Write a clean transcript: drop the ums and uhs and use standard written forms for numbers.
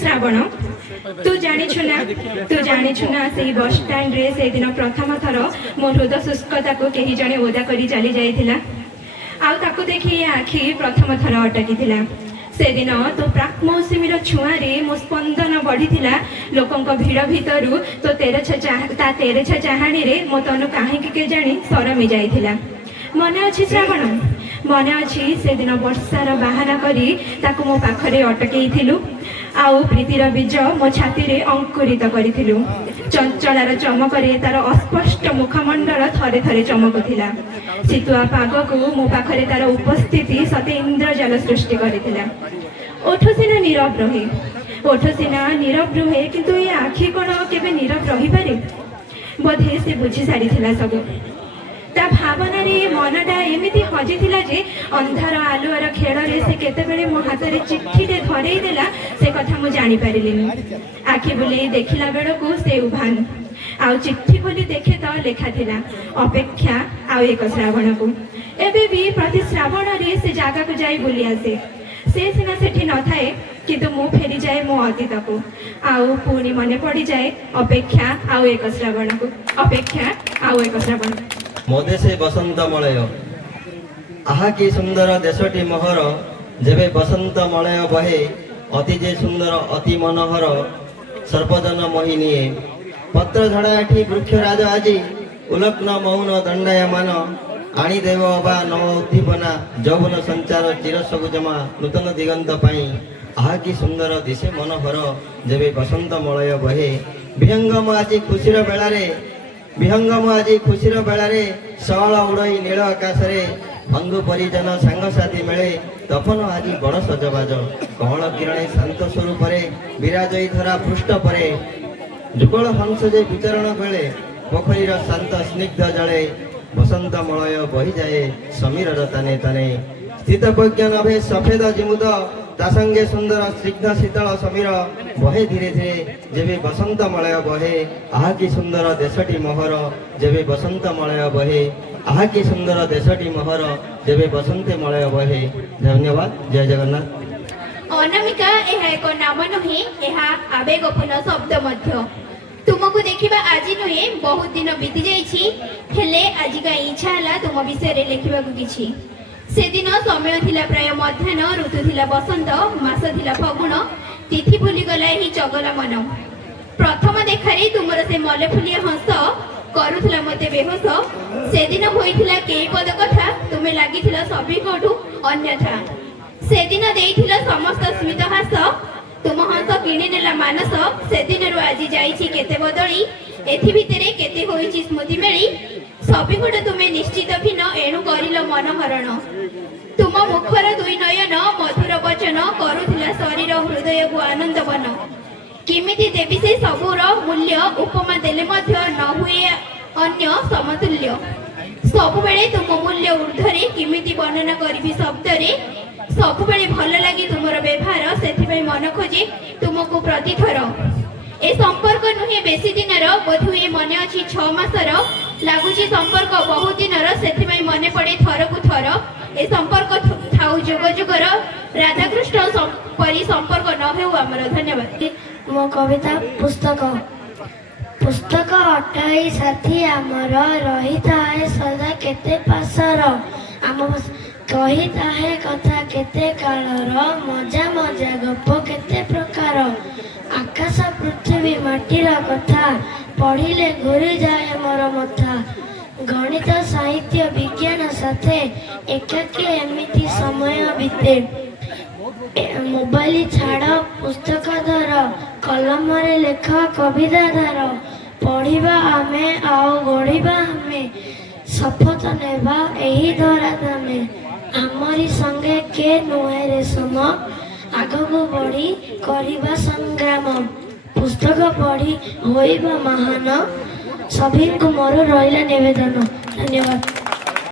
श्रावण तू जानिछु ना से बस स्टैंड रे से दिन प्रथम थर मो हृदय शुष्कता को कहीं जड़े ओदा करी चली जाइथिला आउ ताकू देखि आखि प्रथम थर अटकी से दिन तो प्राक मौसुमीर छुआरे मो स्पंदन बढ़ी लोकों भिड़ भितरु तो तेरेछ चाहाणी रे मो तनु कहीं के जानी सरमी जाइथिला मन अच्छी श्रावण मन अच्छी से दिन वर्षार बाहाना करी ताकू मो पाखरे अटकईथिलु आउ प्रीतिर बीज मो छाती रे अंकुरित करिथिलु चंचलार चमकरे तार अस्पष्ट मुखमंडल थरे थरे चमकुथिला शीतुआ पागकू मो पाखरे तार उपस्थिति सते इंद्रजाल सृष्टि करिथिला ओठ सिना नीरव रुहे किंतु ये आखि कोन केबे नीरव रही पारे बोधे से बुझी सारिथिला सब ता भावना रे मनटा एमिति हजिथिला जे अंधार आलुआर खेଳରେ से केतेबेले मो हाथ रे चिट्ठीटे धरई देला से कथा मु जानि पारिलिनी आखि बुले देखिला बेलकू से उभान आउ चिट्ठी खोली देखे तो लेखा थिला अपेक्षा आउ एक श्रावण को एबे भी प्रति श्रावण रे से जागा को जाई बुली आसे से सिना सेठी न थाए किंतु मु फेरी जाए मो अतीत को आउ पुणी मने पड़ी जाए अपेक्षा आउ एक श्रावण को अपेक्षा आउ एक श्रावण मोदेशे बसंत मलय आहा कि सुंदर देशटी मोहर जेबे बसंत मलय बहे अति जे सुंदर अति मनोहर सर्पजन मोहिनीए पत्र झड़ाठी वृक्षराज आजी उलग्न मौन दंडायमान आणिदेव बा नव उद्दीपना यौवन संचार चिर सबुजमा नूतन दिगंत पाई आहा कि सुंदर दिशे मनोहर जेबे बसंत मलय बहे विहंगम आजी खुशीर बेलारे विहंगम आज खुशीर बेलारे शल उड़ई नील आकाश रे बंधु परिजन सांगसाथी मिले तपन आज बड़ सजबाज कमल किरण शांत स्वरूप विराजई धरा पृष्ठ परे जुगल हंस जे विचरण बेले पोखरीर शांत स्निग्ध जले बसंत मलय बही जाए समीर ताने ताने स्थित प्रज्ञ नभे सफेद जिमुद तासंगे सुंदर स्निग्ध शीतल समीर बहे धीरे धीरे जेबे बसंत मलय बहे आहा कि सुंदर देशटी मोहर जेबे बसंत मलय बहे आहा कि सुंदर देशटी मोहर जेबे बसंत मलय बहे। धन्यवाद। जय जगन्नाथ। अनामिका एहा एक नाम नुहे एहा आवेगपूर्ण शब्द मध्य तुमको देखिबा आज नुहे बहुत दिन बीती जाइछि हेले आज का इच्छा हला तुम विषय रे लिखिबा को किछि से दिन समय थिला प्राय मध्याह्न ऋतु थिला बसंत मास थिला फगुण तिथि भूली गला ही चगला मन प्रथम देखारे तुमर से मले फुलिया हंस करूथला मते बेहोस से दिन होइथिला केई पद कथा तुमे लागिथिला सभी कोठू अन्यथा से दिन देइथिला समस्त स्मित हास तुम हंस किणी नेला मानस से दिन रु आज जाईछि केते बदली एथि भितरे केते होइछि स्मृति मेली सभी गोटे तुमे निश्चित भिन्न एणु करिल मनोहरण तुम मुखर दुई नयन मधुर वचन करुथिला शरीर हृदय को आनंद बन किमिति देवी से सबुर मूल्य उपमा देले मध्य न हुए अन्य समतुल्य सब बेले तुम मूल्य ऊर्ध्वरे किमिति वर्णना करिबी शब्दरे सब बेले भल लागी तुमर व्यवहार सेथिबे मन खोजे तुमको प्रतिथर ए संपर्क नुहे बेसी दिनर बोधुए मन अछि 6 मासर लागुची संपर्क बहुत दिनर सेथिबे मने पड़े थर को थर ए संपर्क थाउ जुग जुगर राधाकृष्ण परी संपर्क न हेउ हमर। धन्यवाद। मो कविता पुस्तक पुस्तक अटाई साथी आमर रहिता है सदा केते पासर आम कहिता है कथा केते कालर मजा मजा गप केते प्रकार आकाश पृथ्वी माटीर कथा पढ़िले घूरी जाए मोर मथा गणित साहित्य विज्ञान साथे एकाकी एमिति समय बीते मोबाइल छाड़ पुस्तक धर कलम रे लेख कविता धर पढ़िबा आमे आओ गढ़िबा आमे शपथ नेबा एही धरा दामे आमरी संगे के नुहे रे सम आगको बढ़ी करिबा संग्राम पुस्तक पढ़ी होइबा महान सभी को मोर रहिला निवेदन। धन्यवाद।